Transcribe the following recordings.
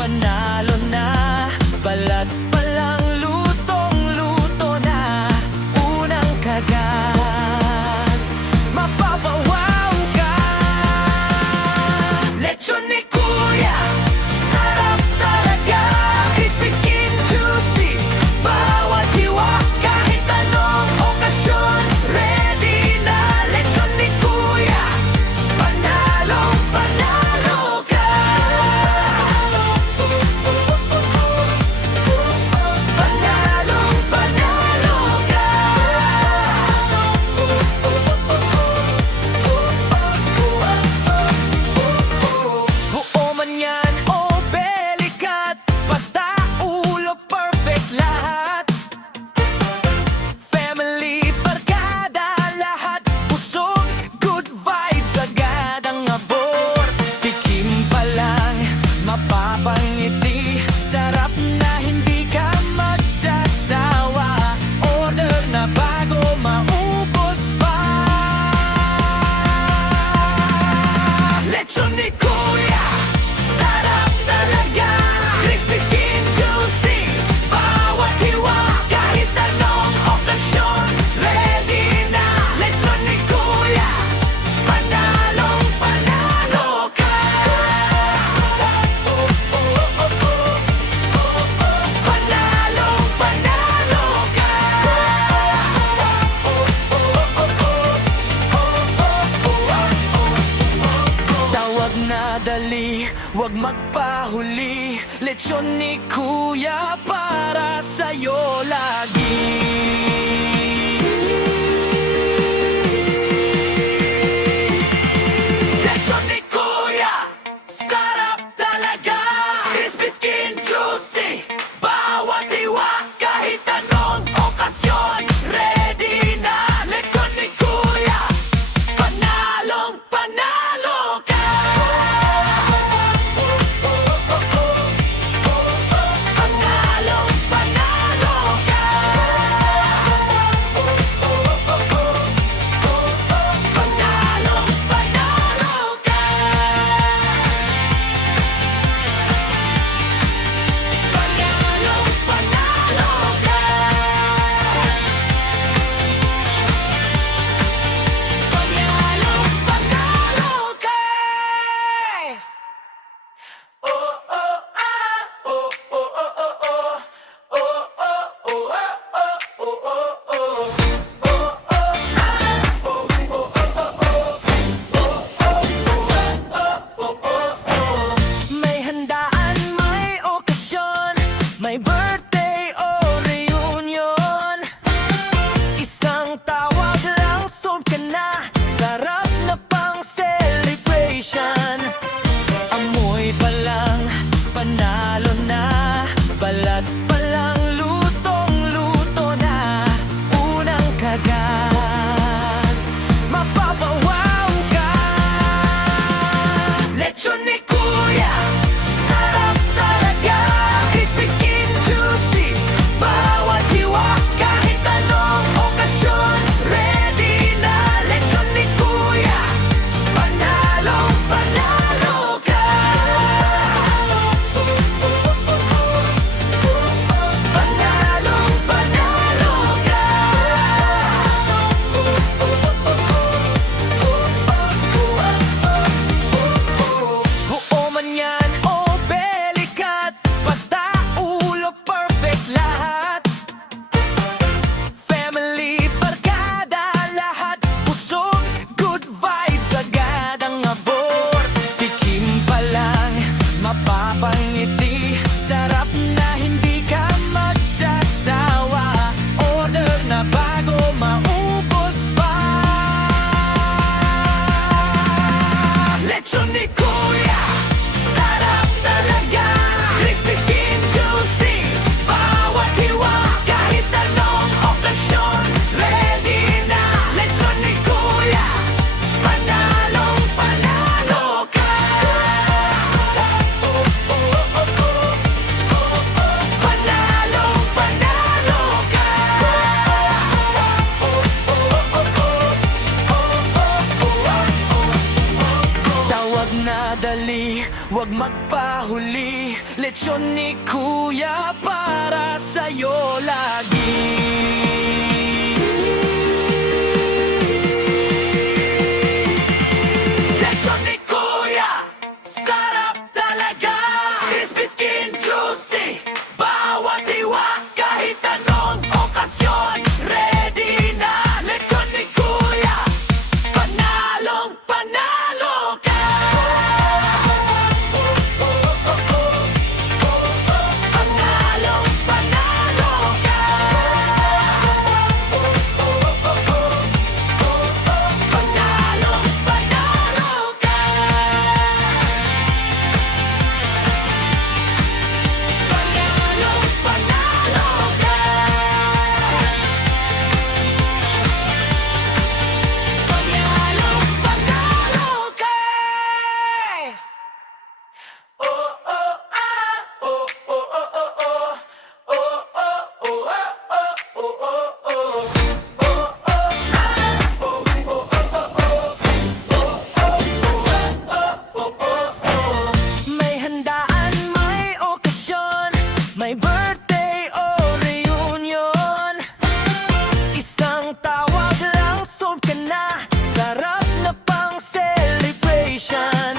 panalo na. Balat pa lang, lutong-luto na. Unang kagat, mapapawaw ka. Lechon ni Kuya, sarap talaga. Crispy skin, juicy, bawat hiwa. Kahit anong okasyon, ready na. Lechon ni Kuya, panalong panalo ka. Panalong panalo ka. Buo man yan o belikat, pata, ulo, perfect lahat. Family, barkada, lahat busog, good vibes, agad ang abot. Tikim pa lang, mapapangiti, sarap na hindi ka magsasawa. Order na bago maubos pa. Lechon ni Kuya, sarap talaga. Crispy skin, juicy, bawat hiwa. Kahit anong okasyon, ready na. Lechon ni Kuya, panalong panalo ka. Panalong panalo ka. Tawag na dali, wag magpahuli. Lechon ni Kuya para sa'yo lagi. Lechon ni Kuya, sarap talaga. Crispy skin, juicy, bawat hiwa. Kahit anong okasyon, ready na. Lechon ni Kuya, panalong panalo ka. Panalong panalo ka. Panalong panalo ka. Panalong panalo ka. Panalong panalo ka. Oh oh ah, oh oh oh oh oh. Oh oh oh ah, oh oh oh oh. Oh oh ah, oh oh oh oh oh. May handaan, may okasyon, may birthday o reunion. Isang tawag lang, solve ka na. Sarap na pang celebration. Amoy pa lang, panalo na. Balat pa lang, lutong-luto na. Unang kagat, mapapawaw ka. Lechon ni Kuya, sarap talaga. Crispy skin, juicy, bawat hiwa. Kahit anong okasyon, ready na. Lechon ni Kuya, panalong panalo ka. Panalong panalo ka. Buo man yan o belikat, pata, ulo, perfect lahat. Family, barkada, lahat busog, good vibes, agad ang abot. Tikim pa lang, mapapangiti, sarap na hindi ka magsasawa. Order na bago maubos pa. Lechon ni Kuya, sarap talaga. Crispy skin, juicy, bawat hiwa. Kahit anong okasyon, ready na. Lechon ni Kuya, panalong panalo ka. nagmamadali, huwag magpahuli. Lechon ni Kuya para sa'yo lagi. Lechon ni Kuya, sarap talaga. Crispy skin, juicy, bawat hiwa, kahit anong okasyon. Ready na, lechon ni Kuya, panalong panalo ka. Panalong panalo ka. Panalong panalo ka. Panalong panalo ka. Panalong panalo ka. Oh oh ah, oh oh oh oh oh, oh oh oh ah, oh oh oh oh, oh oh ah, oh oh oh oh. May handaan, may okasyon, may birthday o reunion. Isang tawag lang, solve ka na. Sarap na pang celebration.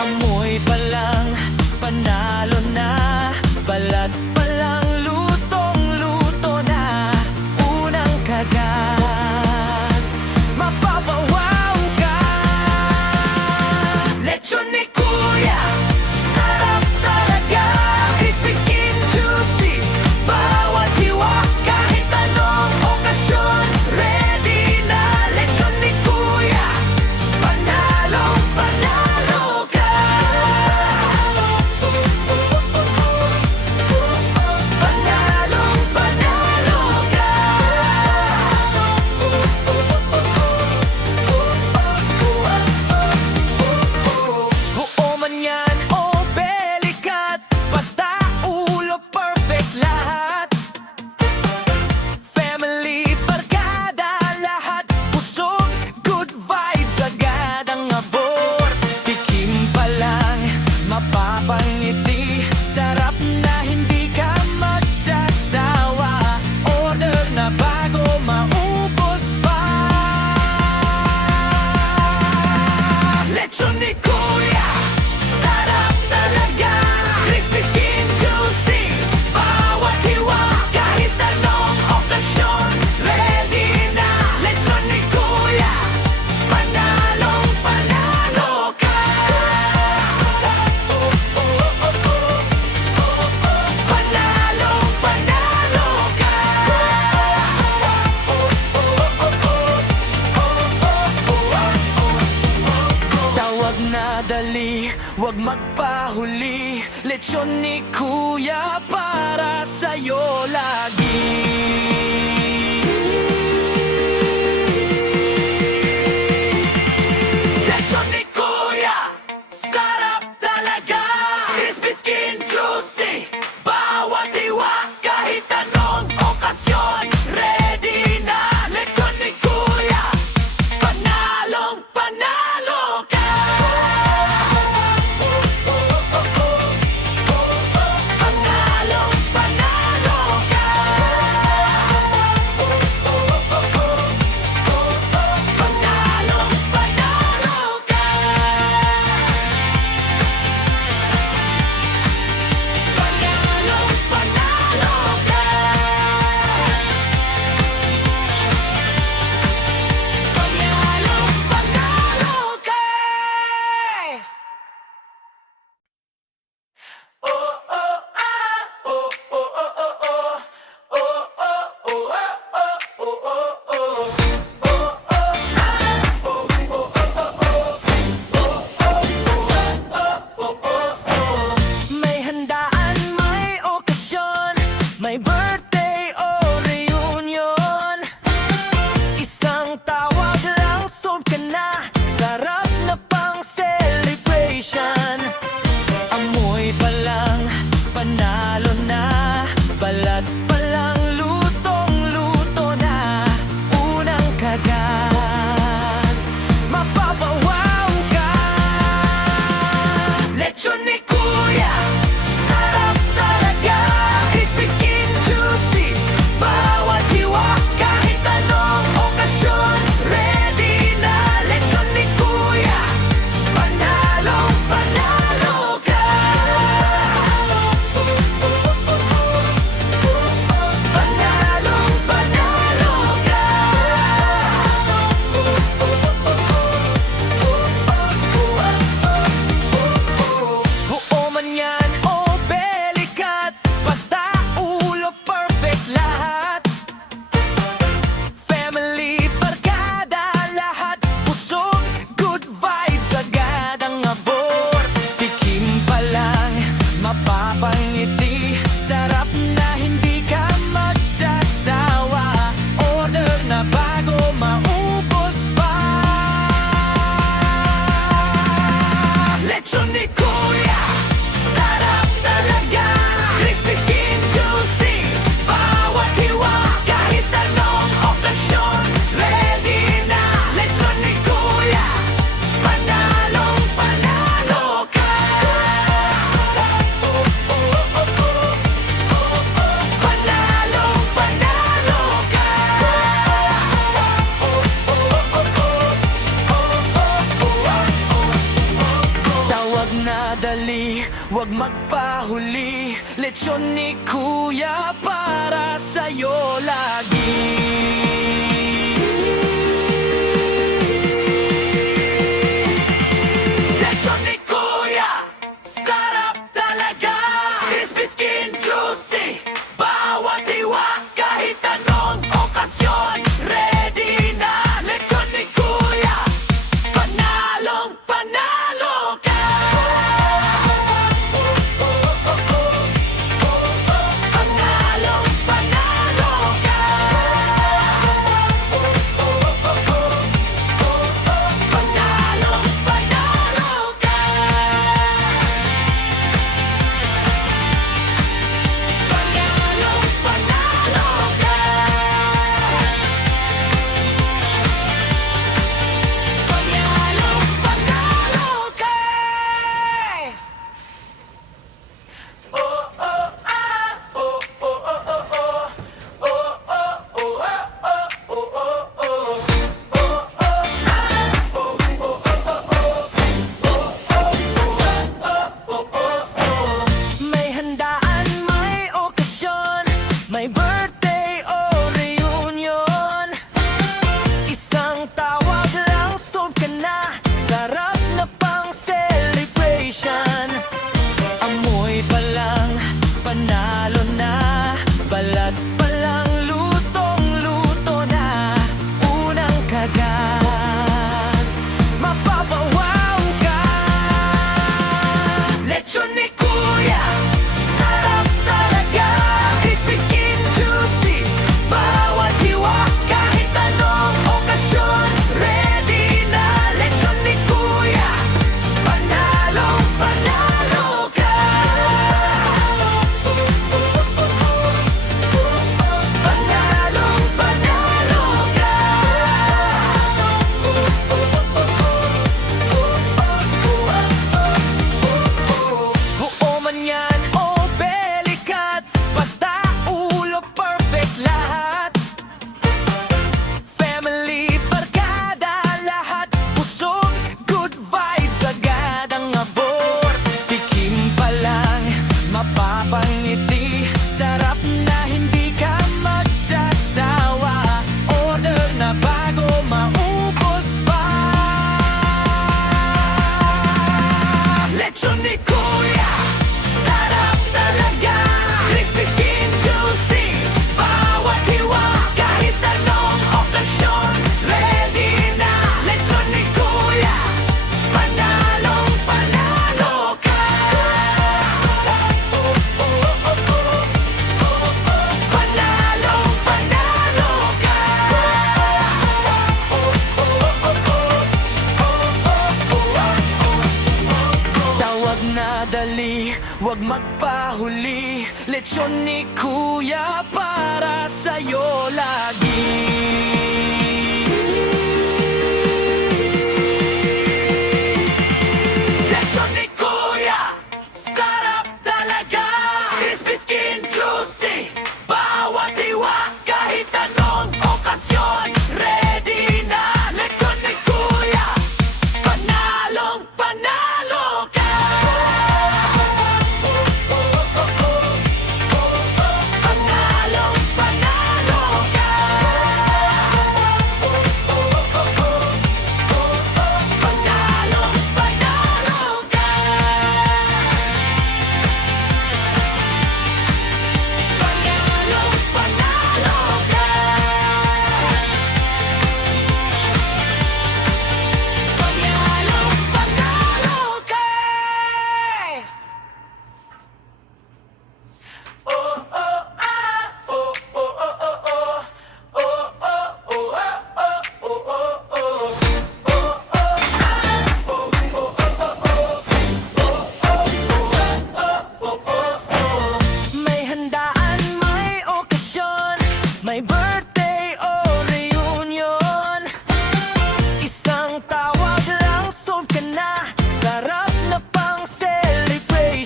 Amoy pa lang, panalo na. Balat pa lang, lutong-luto na. Unang kagat, mapapawaw ka. Lechon ni Kuya, sarap talaga. Crispy skin, juicy, bawat hiwa, kahit anong okasyon. Ready na, lechon ni Kuya, panalong panalo ka. Panalong panalo ka. Buo man yan o belikat, pata, ulo, perfect lahat. Family, barkada, lahat busog, good vibes agad ang abot. Tikim pa lang, mapapangiti, sarap na hindi ka magsasawa. Order na bago maubos pa. Lechon ni Kuya, sarap talaga. Crispy skin, juicy, bawat hiwa, kahit anong okasyon. Ready na, lechon ni Kuya, panalong panalo ka. Panalong panalo ka. Tawag na dali, huwag magpahuli. Lechon ni Kuya para sa'yo lagi. Lechon ni Kuya, sarap talaga. Crispy skin, juicy, bawat hiwa, kahit anong okasyon. Ready na, lechon ni Kuya, panalong panalo ka. Panalong panalo ka. Kuya, sarap talaga. Crispy skin, juicy, bawat hiwa. Kahit anong okasyon, ready na. Lechon ni Kuya, panalong panalo ka. Panalong panalo ka. Tawag na dali, wag magpahuli. Lechon ni Kuya para sa'yo lagi. Lechon ni Kuya, sarap talaga. Crispy skin, juicy, bawat hiwa. Kahit anong okasyon, ready na. Lechon ni Kuya, panalong panalo ka. Panalong panalo ka. Panalong panalo ka. Panalong panalo ka. Panalong panalo ka. May handaan, may okasyon, may birthday o reunion. Isang tawag lang, solve ka na. Sarap na pang celebration. Amoy pa lang, panalo na. Balat pa lang, lutong-luto na. Unang kagat, mapapawaw ka. Lechon ni Kuya, sarap talaga. Crispy skin, juicy, bawat hiwa. Kahit anong okasyon, ready na. Lechon ni Kuya, panalong panalo ka. Panalong panalo ka. Buo man yan o belikat, pata, ulo, perfect lahat. Family, barkada, lahat busog, good vibes agad ang abot. Tikim pa lang, mapapangiti, sarap na hindi ka magsasawa. Order na bago maubos pa. Lechon ni Kuya, sarap talaga. Crispy skin, juicy, bawat hiwa. Kahit anong okasyon, ready na. Lechon ni Kuya, panalong panalo ka. Panalong panalo ka. Tawag na dali, wag magpahuli. Lechon ni Kuya para sa'yo lagi. Lechon ni Kuya, sarap talaga. Crispy skin, juicy, bawat hiwa. Kahit anong okasyon, ready na. Lechon ni Kuya, panalong panalo ka. Panalong panalo ka.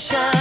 siya